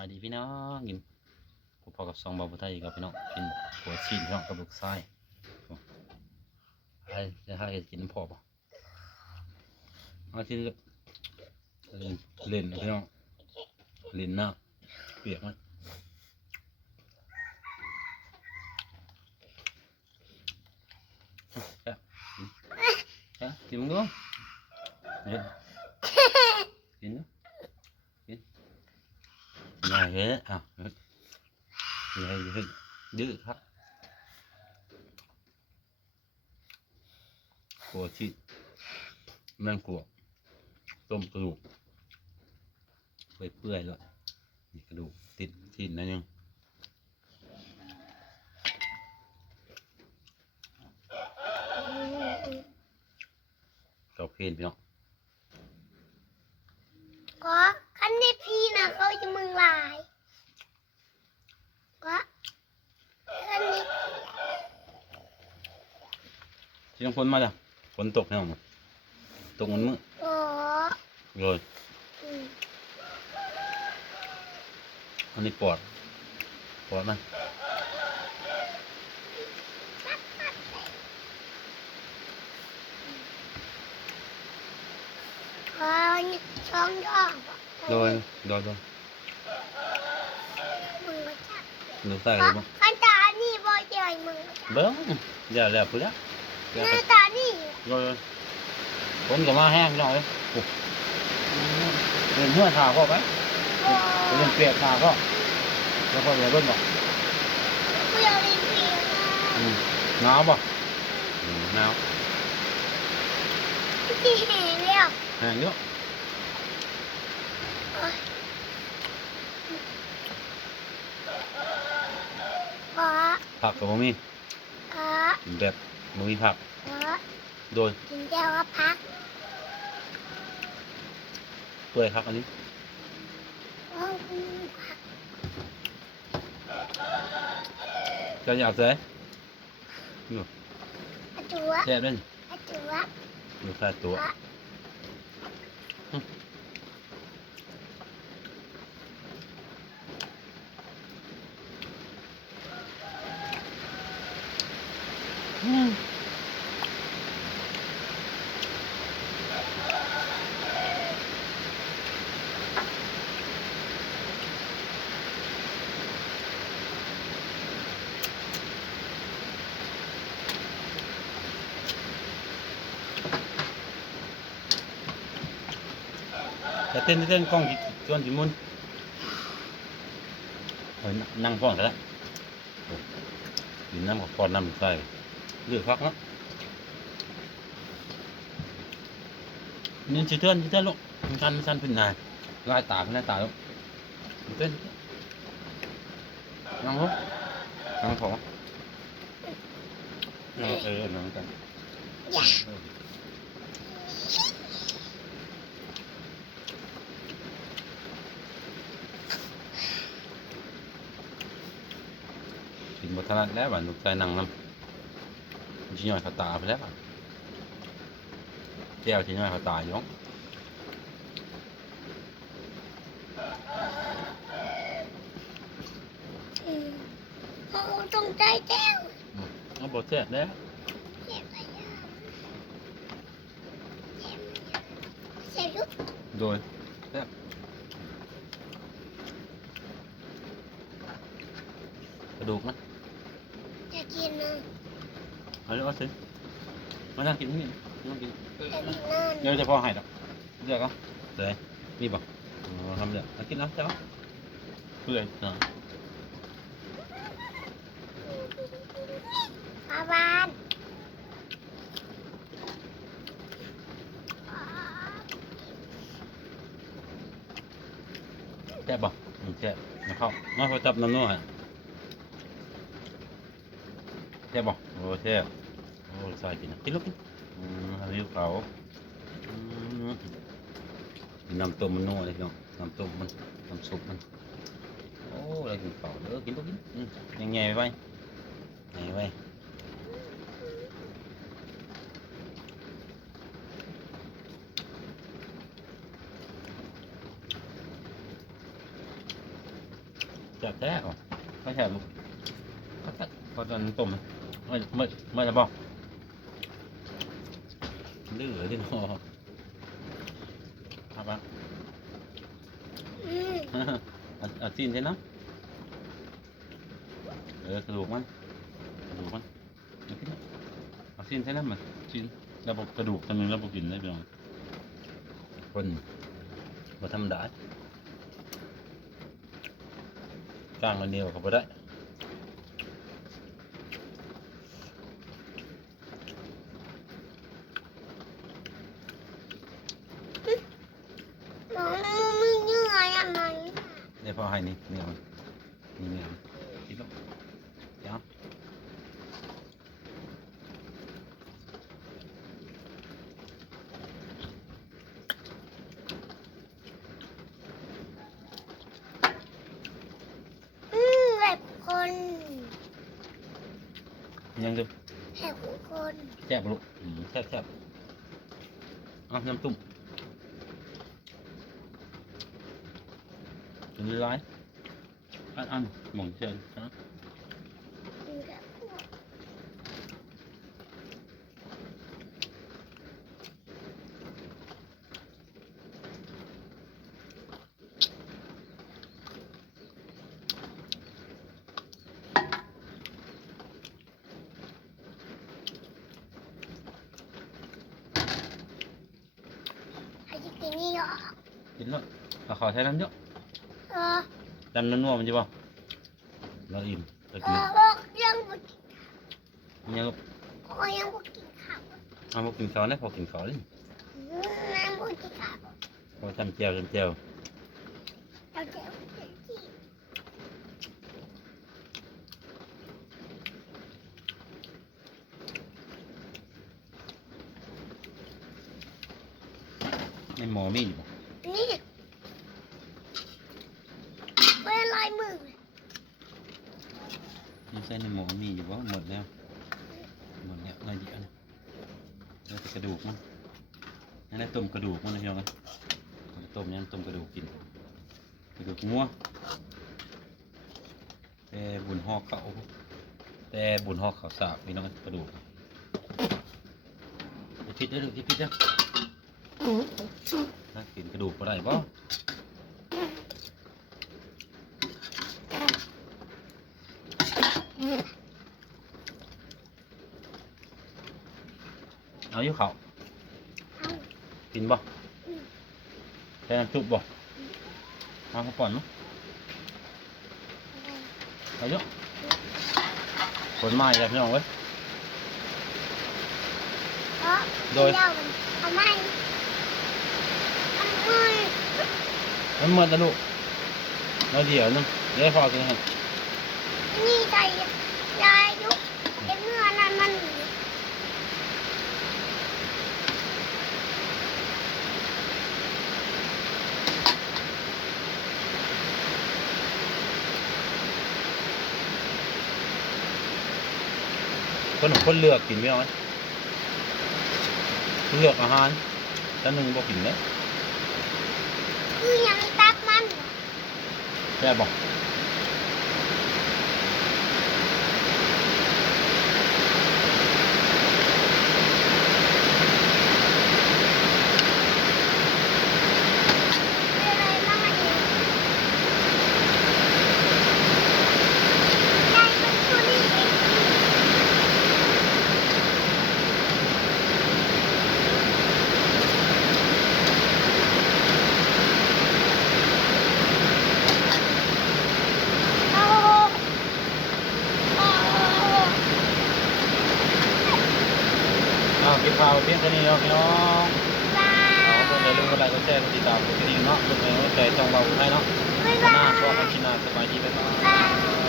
ายดีพี่น้องกินพอกับซองบาบุไทยกับพี่น้องกินหัวชิ้นพี่น้องกับลูกไส้ไอ้จะให้กินพอปะเอาที่เล่นเล่นนพี่น้องเล่นน้ำเปียกมันแค่แค่กินมึงดูเนี่ยกินดู ใหญ่เลยอ้าวใหญ่เลยดื้อครับกลัวที่แม่งกลัวต้มกระดูกเปื่อยๆแล้วนี่กระดูกติดที่นั่นยังเกาเพนพี่น้องก็คันนี้พี่ นะเขาจะมึงลายก็คันนี้เสียงฝนมาจ้ะฝนตกแน่นอนตกมันมืดโอ้เลยอืมอันนี้ปอดปอดมันก็ช่องดอก โดยโดยโดยมึงก็จับหนูใส่เลยบ้างคันตานี่บ่เจอมึงก็จับเบิ้งเดี๋ยวแล้วพุ่นละเดี๋ยวหไปน้าตานี่โดยฝนก็มาแห้งหน่อยโอ้เดินเหื่อขาก็ไปโอ้เดินเปียกขาก็แล้วก็เดี๋ยวเบิ้งบอกกูอยากเล่นเปียกอืมหนาวป่ะอืมหนาว ที่เห็นแล้ว แห้งเยอะ ก็ ผักกับบ่มีก็แบบบ่มีผัก ก็โดยกินเจ้าว่าพักเปื่อยครับอันนี้โอ้กูพักจะอยากใส่อะจัวแซ่บเล่นอะจัวดูใส่ตัว อะเต้นเต้นกล้องชวนจิมุนเฮ้ยนั่งฟ้อนกันแล้วดินน้ำกับฟอนน้ำใส่ เลือกพักเนาะนี่ชิเตือนชิเตือนลูกมันชันมันชันขึ้นนายลายตาขึ้นลายตาลูกเต้นนั่งลูกนั่งขอนั่งเออนั่งกันอย่ากินบทนัดแล้วบ้านลูกชายนั่งน้ำ ชิ้นย่อยเขาตาไปแล้วบ้านแก้วชิ้นย่อยเขาตาอยู่เนาะอืมโอ้ตรงใจแจ้วอืมเอาบทแซ่บแล้วเจ็บไปอะเจ็บเจ็บยุบโดยแซ่บกระดูกนะจะกินนะ เอาเลยเอาสิมานั่งกินนี่นั่งกินจะกินนั่นเดี๋ยวจะพอให้ดอกเลือกเอาเลยมีบ่อ๋อทำเลือกเอากินแล้วเจ้าเพื่อนเนาะปลาบานอ่าแซ่บบ่อืมแซ่บมาเข้ามาพอจับน้ำนัวฮะแซ่บบ่โอ้แซ่บ โอ้ยใส่กินนะกินลูกกินอืมรีวิวเขาอืมน้ำต้มมันนัวเลยเนาะน้ำต้มมันน้ำซุปมันโอ้อะไรกินเขาเด้อกินลูกกินอืมยังไงไว้ไงไว้จับแท้ออกก็แฉบลูกก็ตัดพอตอนต้มเมื่อเมื่อเมื่อจะบอก ดื้อที่นอครับปะอืมเอาเอาซีนใช่เนาะเออกระดูกมันกระดูกมันเอาขึ้นมาเอาซีนใช่น้ำมันซีนระบบกระดูกตัวหนึงระบบกินได้ไปลองคนมาธรรมดากลางมันเหนียวเขาบ่ได้ หมอมึงเหนื่อยอะมัน เดี๋ยว พอให้นี่เหนียวนี่เหนียวคิดลูกเดี๋ยวอืมแบบคนยังจะแบบคน แซ่บลูกอืมแซ่บแซ่บเอาน้ำตุ้ม เป็นร้อยอันอันหมอ งเชิญนะแบบพวกไอ้ที่กินนี่เหรอกินแล้วเอาขอใช้น้ำเยอะเออดำนัวๆมันจะบ่เราอิ่มเราเอกินอบอกยังบ่กินยังลูกโอ้ยยังบ่กินข้าวเอาพอกินข้าวนะพอกินข้าวเลยอืมน้ำบ่กินข้าวพอทำเจียวทำเจียวเราจะเอาไปกินในหมอมีอยู่บ่นี่เป็นลาย มือไม่ใช่ในหมอมีอยู่บ่หมดแล้ว หมดแล้วน่าเยอะนะแล้วแต่กระดูกมันนั่นได้ต้มกระดูกมันนะพี่น้องนะต้มยังต้มกระดูกกิน กระดูกงัวแต่บุญหอกเขาแต่บุญหอกเขาสาบพี่น้องกระดูกอย่าพิษได้อลูกอย่าพิษนะน่ากินกระดูกอะไรบ่ เอาอยู่เขาเอากินบ่ใช้น้ำซุปบ่เอาเขาก่อนเนาะเอาเยอะผลไม้จ้ะพี่น้องเว้ยเพราะโดยเดี๋ยวมันเอาไม่เอาไม่มันเหมือนตะลุเราเดี๋ยวนึงเดี๋ยวให้พอกินให้นี่ใจยายยุเอ็มเมื่อนั้นมัน คนคนเลือกกินไม่เอาไหมคนเลือกอาหารแต่หนึ่งบ่กินเลยคือยังตักมันแค่บอก เป็นอะไรบ้างอะเองยายเป็นคนนี้เอง โอ้โหโอ้โห อ้าวกิน ข่าวเพียงเท่านี้เนาะพี่น้องบาเอายคนอย่าลืมกดไลค์กดแชร์กดติดตามกดกระดิ่งเนาะกไลค์กดแชร์ช่องเราให้เนาะหน้ายพวกกันชินาสบายดีไปก่อนาะ